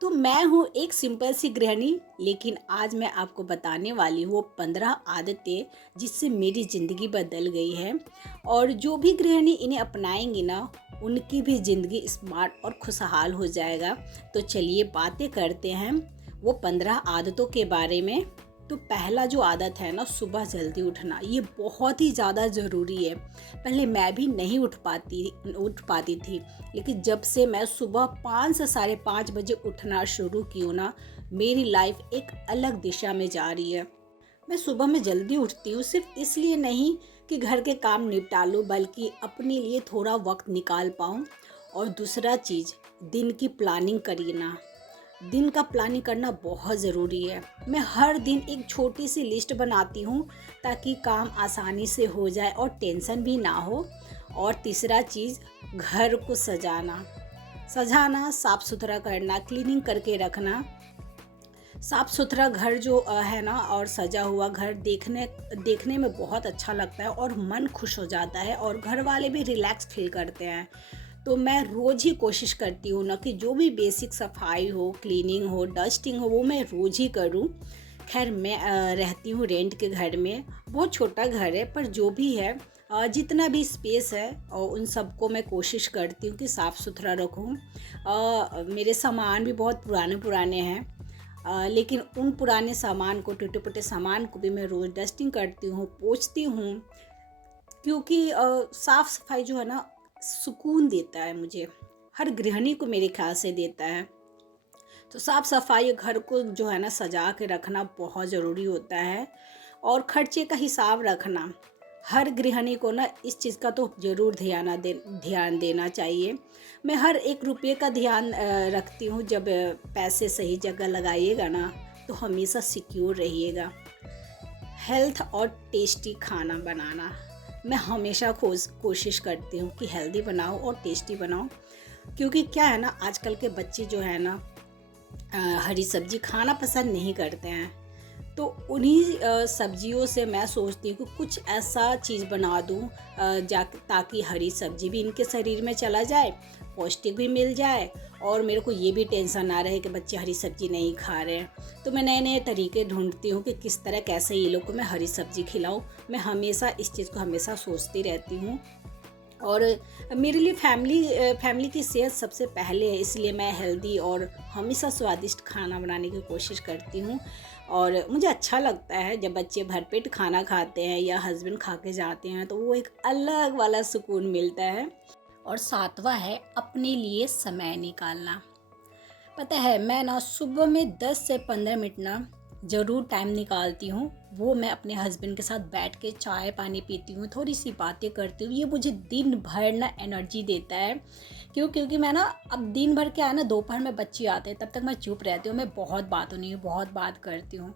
तो मैं हूँ एक सिंपल सी गृहिणी, लेकिन आज मैं आपको बताने वाली हूँ वो 15 आदतें जिससे मेरी ज़िंदगी बदल गई है। और जो भी गृहिणी इन्हें अपनाएंगी ना, उनकी भी ज़िंदगी स्मार्ट और खुशहाल हो जाएगा। तो चलिए बातें करते हैं वो 15 आदतों के बारे में। तो पहला जो आदत है ना, सुबह जल्दी उठना, ये बहुत ही ज़्यादा ज़रूरी है। पहले मैं भी नहीं उठ पाती थी, लेकिन जब से मैं सुबह 5 से साढ़े 5 बजे उठना शुरू की हूँ ना, मेरी लाइफ एक अलग दिशा में जा रही है। मैं सुबह में जल्दी उठती हूँ सिर्फ इसलिए नहीं कि घर के काम निपटा लूँ, बल्कि अपने लिए थोड़ा वक्त निकाल पाऊँ। और दूसरा चीज़, दिन की प्लानिंग करना। दिन का प्लानिंग करना बहुत ज़रूरी है। मैं हर दिन एक छोटी सी लिस्ट बनाती हूँ ताकि काम आसानी से हो जाए और टेंशन भी ना हो। और तीसरा चीज़, घर को सजाना, साफ़ सुथरा करना, क्लीनिंग करके रखना। साफ़ सुथरा घर जो है ना, और सजा हुआ घर देखने देखने में बहुत अच्छा लगता है और मन खुश हो जाता है और घर वाले भी रिलैक्स फील करते हैं। तो मैं रोज़ ही कोशिश करती हूँ ना कि जो भी बेसिक सफाई हो, क्लीनिंग हो, डस्टिंग हो, वो मैं रोज़ ही करूँ। खैर मैं रहती हूँ रेंट के घर में। बहुत छोटा घर है, पर जो भी है, जितना भी स्पेस है और उन सबको मैं कोशिश करती हूँ कि साफ़ सुथरा रखूँ। मेरे सामान भी बहुत पुराने पुराने हैं, लेकिन उन पुराने सामान को, टूटे फूटे सामान को भी मैं रोज़ डस्टिंग करती हूँ, पोंछती हूँ। क्योंकि साफ़ सफाई जो है ना, सुकून देता है मुझे, हर गृहिणी को मेरे ख्याल से देता है। तो साफ़ सफाई घर को जो है ना, सजा के रखना बहुत ज़रूरी होता है। और खर्चे का हिसाब रखना, हर गृहिणी को ना इस चीज़ का तो ज़रूर ध्यान देना चाहिए। मैं हर एक रुपये का ध्यान रखती हूँ। जब पैसे सही जगह लगाइएगा ना, तो हमेशा सिक्योर रहिएगा। हेल्थ और टेस्टी खाना बनाना, मैं हमेशा कोशिश करती हूँ कि हेल्दी बनाऊँ और टेस्टी बनाऊँ। क्योंकि क्या है ना, आजकल के बच्चे जो है ना, हरी सब्जी खाना पसंद नहीं करते हैं। तो उन्हीं सब्जियों से मैं सोचती हूँ कि कुछ ऐसा चीज़ बना दूँ ताकि हरी सब्जी भी इनके शरीर में चला जाए, पौष्टिक भी मिल जाए, और मेरे को ये भी टेंशन ना रहे कि बच्चे हरी सब्जी नहीं खा रहे हैं। तो मैं नए नए तरीके ढूंढती हूँ कि किस तरह कैसे ये लोग को मैं हरी सब्जी खिलाऊँ। मैं हमेशा इस चीज़ को हमेशा सोचती रहती हूँ। और मेरे लिए फैमिली की सेहत सबसे पहले है, इसलिए मैं हेल्दी और हमेशा स्वादिष्ट खाना बनाने की कोशिश करती हूँ। और मुझे अच्छा लगता है जब बच्चे भरपेट खाना खाते हैं या हस्बैंड खा के जाते हैं, तो वो एक अलग वाला सुकून मिलता है। और सातवां है अपने लिए समय निकालना। पता है, मैं ना सुबह में 10 से 15 मिनट ना ज़रूर टाइम निकालती हूँ। वो मैं अपने हस्बैंड के साथ बैठ के चाय पानी पीती हूँ, थोड़ी सी बातें करती हूँ। ये मुझे दिन भर ना एनर्जी देता है। क्योंकि मैं ना, अब दिन भर क्या है ना, दोपहर में बच्चे आते हैं, तब तक मैं चुप रहती हूँ। मैं बहुत बात नहीं हूँ, बहुत बात करती हूँ।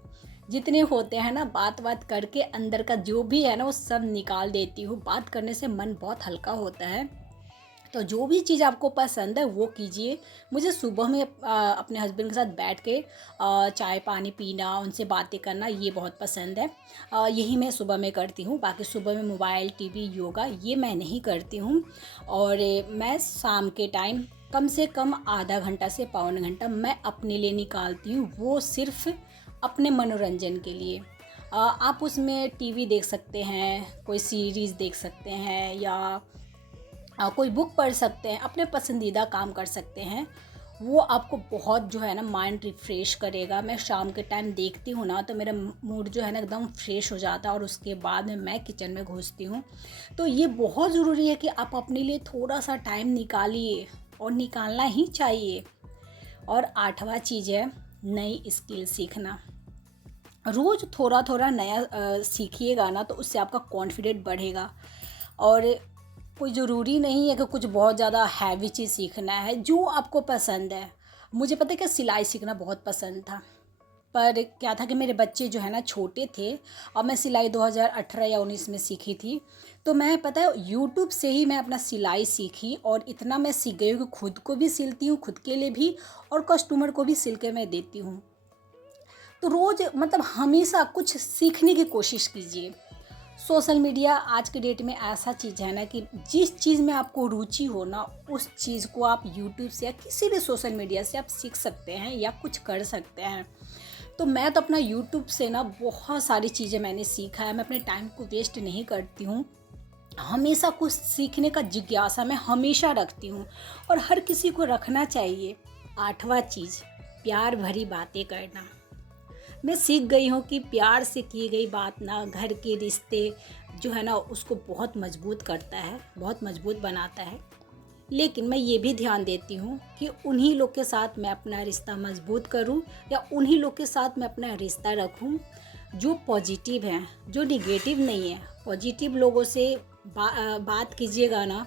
जितने होते हैं ना, बात करके अंदर का जो भी है ना, वो सब निकाल देती हूँ। बात करने से मन बहुत हल्का होता है। तो जो भी चीज़ आपको पसंद है वो कीजिए। मुझे सुबह में अपने हस्बैंड के साथ बैठ के चाय पानी पीना, उनसे बातें करना, ये बहुत पसंद है। यही मैं सुबह में करती हूँ। बाकी सुबह में मोबाइल, टीवी, योगा ये मैं नहीं करती हूँ। और मैं शाम के टाइम कम से कम आधा घंटा से पौन घंटा मैं अपने लिए निकालती हूँ, वो सिर्फ अपने मनोरंजन के लिए। आप उसमें टीवी देख सकते हैं, कोई सीरीज़ देख सकते हैं, या कोई बुक पढ़ सकते हैं, अपने पसंदीदा काम कर सकते हैं। वो आपको बहुत जो है ना, माइंड रिफ़्रेश करेगा। मैं शाम के टाइम देखती हूँ ना, तो मेरा मूड जो है ना, एकदम फ्रेश हो जाता है। और उसके बाद में मैं किचन में घुसती हूँ। तो ये बहुत ज़रूरी है कि आप अपने लिए थोड़ा सा टाइम निकालिए, और निकालना ही चाहिए। और आठवां चीज़ है नई स्किल सीखना। रोज़ थोड़ा थोड़ा नया सीखिएगा ना, तो उससे आपका कॉन्फिडेंट बढ़ेगा। और कोई ज़रूरी नहीं है कि कुछ बहुत ज़्यादा हैवी चीज़ सीखना है, जो आपको पसंद है। मुझे पता है कि सिलाई सीखना बहुत पसंद था, पर क्या था कि मेरे बच्चे जो है ना छोटे थे, और मैं सिलाई 2018 या 19 में सीखी थी। तो मैं, पता है, यूट्यूब से ही मैं अपना सिलाई सीखी, और इतना मैं सीख गई हूँ कि खुद को भी सिलती हूँ, खुद के लिए भी, और कस्टमर को भी सिल के मैं देती हूँ। तो रोज़ मतलब हमेशा कुछ सीखने की कोशिश कीजिए। सोशल मीडिया आज के डेट में ऐसा चीज़ है ना कि जिस चीज़ में आपको रुचि हो ना, उस चीज़ को आप यूट्यूब से या किसी भी सोशल मीडिया से आप सीख सकते हैं या कुछ कर सकते हैं। तो मैं तो अपना यूट्यूब से ना बहुत सारी चीज़ें मैंने सीखा है। मैं अपने टाइम को वेस्ट नहीं करती हूँ। हमेशा कुछ सीखने का जिज्ञासा मैं हमेशा रखती हूँ और हर किसी को रखना चाहिए। 8वां चीज़, प्यार भरी बातें करना। मैं सीख गई हूँ कि प्यार से की गई बात ना घर के रिश्ते जो है ना उसको बहुत मजबूत करता है, बहुत मजबूत बनाता है। लेकिन मैं ये भी ध्यान देती हूँ कि उन्हीं लोग के साथ मैं अपना रिश्ता मजबूत करूँ या उन्हीं लोग के साथ मैं अपना रिश्ता रखूँ जो पॉजिटिव हैं, जो निगेटिव नहीं है। पॉजिटिव लोगों से बात कीजिएगा ना,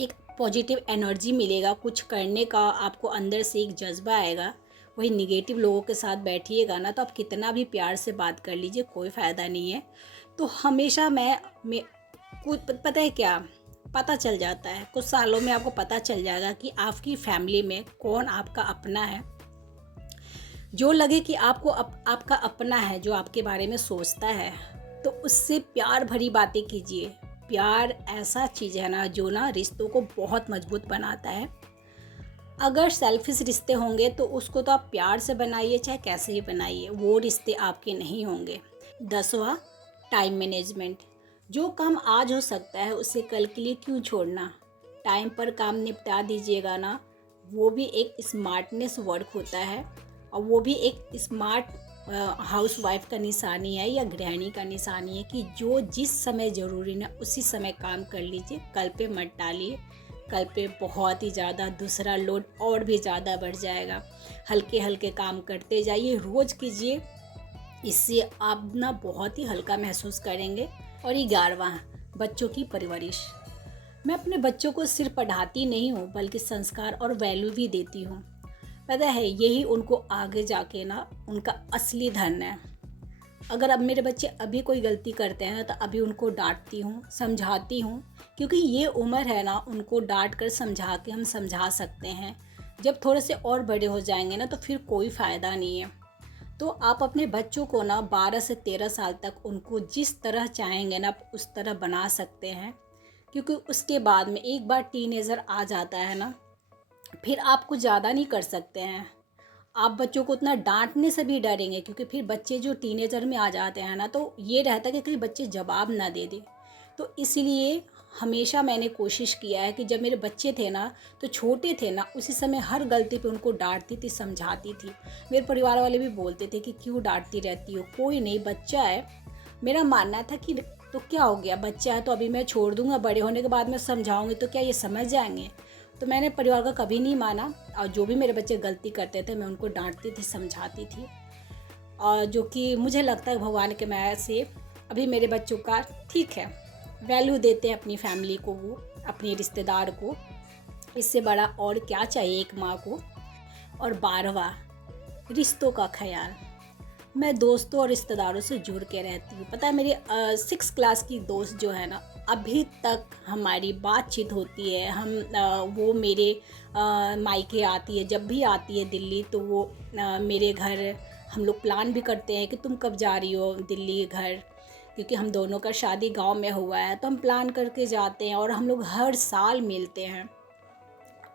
एक पॉजिटिव एनर्जी मिलेगा, कुछ करने का आपको अंदर से एक जज्बा आएगा। वही निगेटिव लोगों के साथ बैठिएगा ना, तो आप कितना भी प्यार से बात कर लीजिए, कोई फ़ायदा नहीं है। तो हमेशा मैं कुछ पता है क्या, पता चल जाता है कुछ सालों में, आपको पता चल जाएगा कि आपकी फैमिली में कौन आपका अपना है। जो लगे कि आपको आपका अपना है, जो आपके बारे में सोचता है, तो उससे प्यार भरी बातें कीजिए। प्यार ऐसा चीज़ है ना जो ना रिश्तों को बहुत मजबूत बनाता है। अगर सेल्फिश रिश्ते होंगे तो उसको तो आप प्यार से बनाइए, चाहे कैसे ही बनाइए, वो रिश्ते आपके नहीं होंगे। 10वां, टाइम मैनेजमेंट। जो काम आज हो सकता है उसे कल के लिए क्यों छोड़ना। टाइम पर काम निपटा दीजिएगा ना, वो भी एक स्मार्टनेस वर्क होता है और वो भी एक स्मार्ट हाउस वाइफ का निशानी है या गृहिणी का निशानी है कि जो जिस समय ज़रूरी ना उसी समय काम कर लीजिए, कल पे मत डालिए। कल पे बहुत ही ज़्यादा दूसरा लोड और भी ज़्यादा बढ़ जाएगा। हल्के हल्के काम करते जाइए, रोज़ कीजिए, इससे आप ना बहुत ही हल्का महसूस करेंगे। और 11वां, बच्चों की परवरिश। मैं अपने बच्चों को सिर्फ पढ़ाती नहीं हूँ बल्कि संस्कार और वैल्यू भी देती हूँ। पता है, यही उनको आगे जाके ना उनका असली धन है। अगर अब मेरे बच्चे अभी कोई गलती करते हैं तो अभी उनको डांटती हूँ, समझाती हूँ, क्योंकि ये उम्र है ना, उनको डांट कर समझा के हम समझा सकते हैं। जब थोड़े से और बड़े हो जाएंगे ना तो फिर कोई फ़ायदा नहीं है। तो आप अपने बच्चों को ना 12 से 13 साल तक उनको जिस तरह चाहेंगे ना आप उस तरह बना सकते हैं, क्योंकि उसके बाद में एक बार टीनेजर आ जाता है ना, फिर आप कुछ ज़्यादा नहीं कर सकते हैं। आप बच्चों को उतना डांटने से भी डरेंगे, क्योंकि फिर बच्चे जो टीनेजर में आ जाते हैं ना, तो ये रहता है कि कहीं बच्चे जवाब ना दे दें। तो इसलिए हमेशा मैंने कोशिश किया है कि जब मेरे बच्चे थे ना, तो छोटे थे ना, उसी समय हर गलती पे उनको डांटती थी, समझाती थी। मेरे परिवार वाले भी बोलते थे कि क्यों डांटती रहती हो, कोई नहीं, बच्चा है। मेरा मानना था कि तो क्या हो गया, बच्चा है तो अभी मैं छोड़ दूंगा, बड़े होने के बाद मैं समझाऊंगी तो क्या ये समझ जाएंगे। तो मैंने परिवार का कभी नहीं माना और जो भी मेरे बच्चे गलती करते थे मैं उनको डांटती थी, समझाती थी। और जो कि मुझे लगता है भगवान के मेहर से अभी मेरे बच्चों का ठीक है, वैल्यू देते हैं अपनी फैमिली को, वो अपने रिश्तेदार को। इससे बड़ा और क्या चाहिए एक माँ को। और 12वां, रिश्तों का ख्याल। मैं दोस्तों और रिश्तेदारों से जुड़ के रहती हूँ। पता है, मेरी 6 क्लास की दोस्त जो है ना, अभी तक हमारी बातचीत होती है। वो मेरे मायके आती है, जब भी आती है दिल्ली तो वो मेरे घर, हम लोग प्लान भी करते हैं कि तुम कब जा रही हो दिल्ली घर, क्योंकि हम दोनों का शादी गांव में हुआ है, तो हम प्लान करके जाते हैं और हम लोग हर साल मिलते हैं।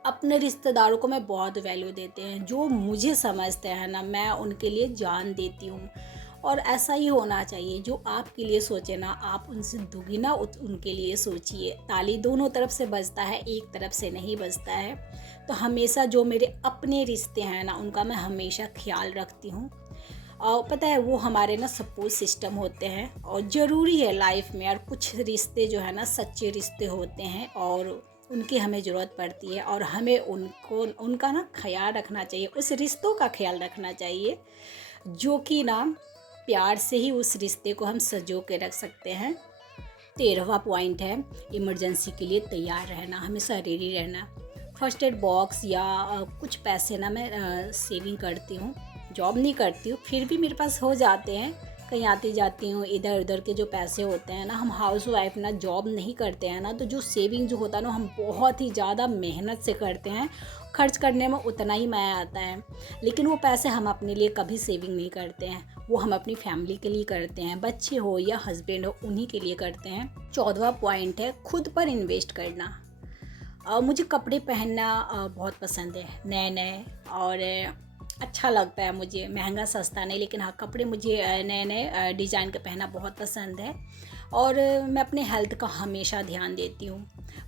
अपने रिश्तेदारों को मैं बहुत वैल्यू देते हैं, जो मुझे समझते हैं ना, मैं उनके लिए जान देती हूँ। और ऐसा ही होना चाहिए, जो आपके लिए सोचे ना, आप उनसे दुगना उनके लिए सोचिए। ताली दोनों तरफ से बजता है, एक तरफ से नहीं बजता है। तो हमेशा जो मेरे अपने रिश्ते हैं ना, उनका मैं हमेशा ख्याल रखती हूँ। और पता है, वो हमारे ना सपोर्ट सिस्टम होते हैं और ज़रूरी है लाइफ में। और कुछ रिश्ते जो है ना सच्चे रिश्ते होते हैं और उनकी हमें ज़रूरत पड़ती है और हमें उनका ना ख्याल रखना चाहिए, उस रिश्तों का ख्याल रखना चाहिए, जो कि ना प्यार से ही उस रिश्ते को हम संजो के रख सकते हैं। 13वां पॉइंट है, इमरजेंसी के लिए तैयार रहना, हमेशा रेडी रहना। फर्स्ट एड बॉक्स या कुछ पैसे ना मैं सेविंग करती हूँ। जॉब नहीं करती हूँ, फिर भी मेरे पास हो जाते हैं, कहीं आती जाती हूँ, इधर उधर के जो पैसे होते हैं ना, हम हाउस वाइफ ना जॉब नहीं करते हैं ना, तो जो सेविंग जो होता है ना, हम बहुत ही ज़्यादा मेहनत से करते हैं खर्च करने में उतना ही मज़ा आता है, लेकिन वो पैसे हम अपने लिए कभी सेविंग नहीं करते हैं, वो हम अपनी फैमिली के लिए करते हैं, बच्चे हो या हस्बैंड हो उन्हीं के लिए करते हैं। 14वां पॉइंट है खुद पर इन्वेस्ट करना। मुझे कपड़े पहनना बहुत पसंद है, नए नए, और अच्छा लगता है मुझे, महंगा सस्ता नहीं, लेकिन हाँ कपड़े मुझे नए नए डिज़ाइन के पहनना बहुत पसंद है। और मैं अपने हेल्थ का हमेशा ध्यान देती हूँ।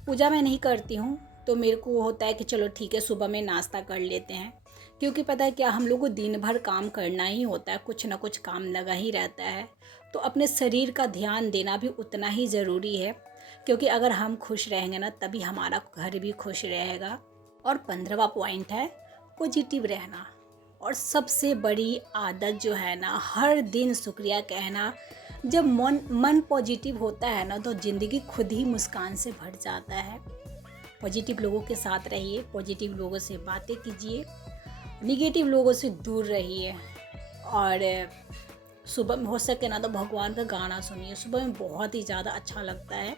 पूजा मैं नहीं करती हूँ, तो मेरे को होता है कि चलो ठीक है सुबह में नाश्ता कर लेते हैं, क्योंकि पता है क्या, हम लोग को दिन भर काम करना ही होता है, कुछ ना कुछ काम लगा ही रहता है, तो अपने शरीर का ध्यान देना भी उतना ही ज़रूरी है, क्योंकि अगर हम खुश रहेंगे ना तभी हमारा घर भी खुश रहेगा। और 15वां पॉइंट है पॉजिटिव रहना। और सबसे बड़ी आदत जो है ना, हर दिन शुक्रिया कहना। जब मन पॉजिटिव होता है ना तो ज़िंदगी खुद ही मुस्कान से भर जाता है। पॉजिटिव लोगों के साथ रहिए, पॉजिटिव लोगों से बातें कीजिए, निगेटिव लोगों से दूर रहिए। और सुबह में हो सके ना तो भगवान का गाना सुनिए, सुबह में बहुत ही ज़्यादा अच्छा लगता है।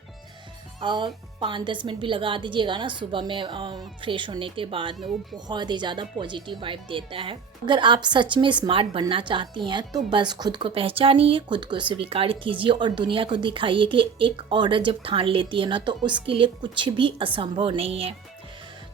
और 5-10 मिनट भी लगा दीजिएगा ना सुबह में फ्रेश होने के बाद में, वो बहुत ही ज़्यादा पॉजिटिव वाइब देता है। अगर आप सच में स्मार्ट बनना चाहती हैं तो बस खुद को पहचानिए, खुद को स्वीकार कीजिए और दुनिया को दिखाइए कि एक औरत जब ठान लेती है ना तो उसके लिए कुछ भी असंभव नहीं है।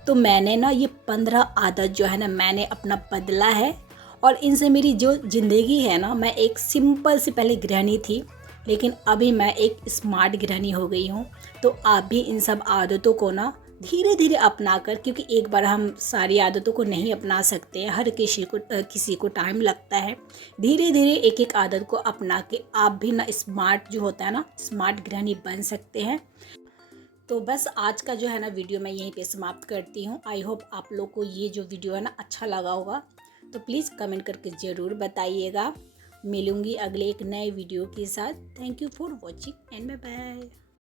तो मैंने ना ये 15 आदत जो है ना मैंने अपना बदला है, और इनसे मेरी जो ज़िंदगी है ना, मैं एक सिंपल सी पहले गृहिणी थी, लेकिन अभी मैं एक स्मार्ट गृहिणी हो गई हूँ। तो आप भी इन सब आदतों को ना धीरे धीरे अपना कर, क्योंकि एक बार हम सारी आदतों को नहीं अपना सकते हैं, हर किसी को टाइम लगता है। धीरे धीरे एक एक आदत को अपना के आप भी ना स्मार्ट जो होता है ना, स्मार्ट गृहिणी बन सकते हैं। तो बस आज का जो है ना वीडियो मैं यहीं पे समाप्त करती हूँ। आई होप आप लोग को ये जो वीडियो है ना अच्छा लगा होगा, तो प्लीज़ कमेंट करके ज़रूर बताइएगा। मिलूँगी अगले एक नए वीडियो के साथ। Thank you for watching and bye bye.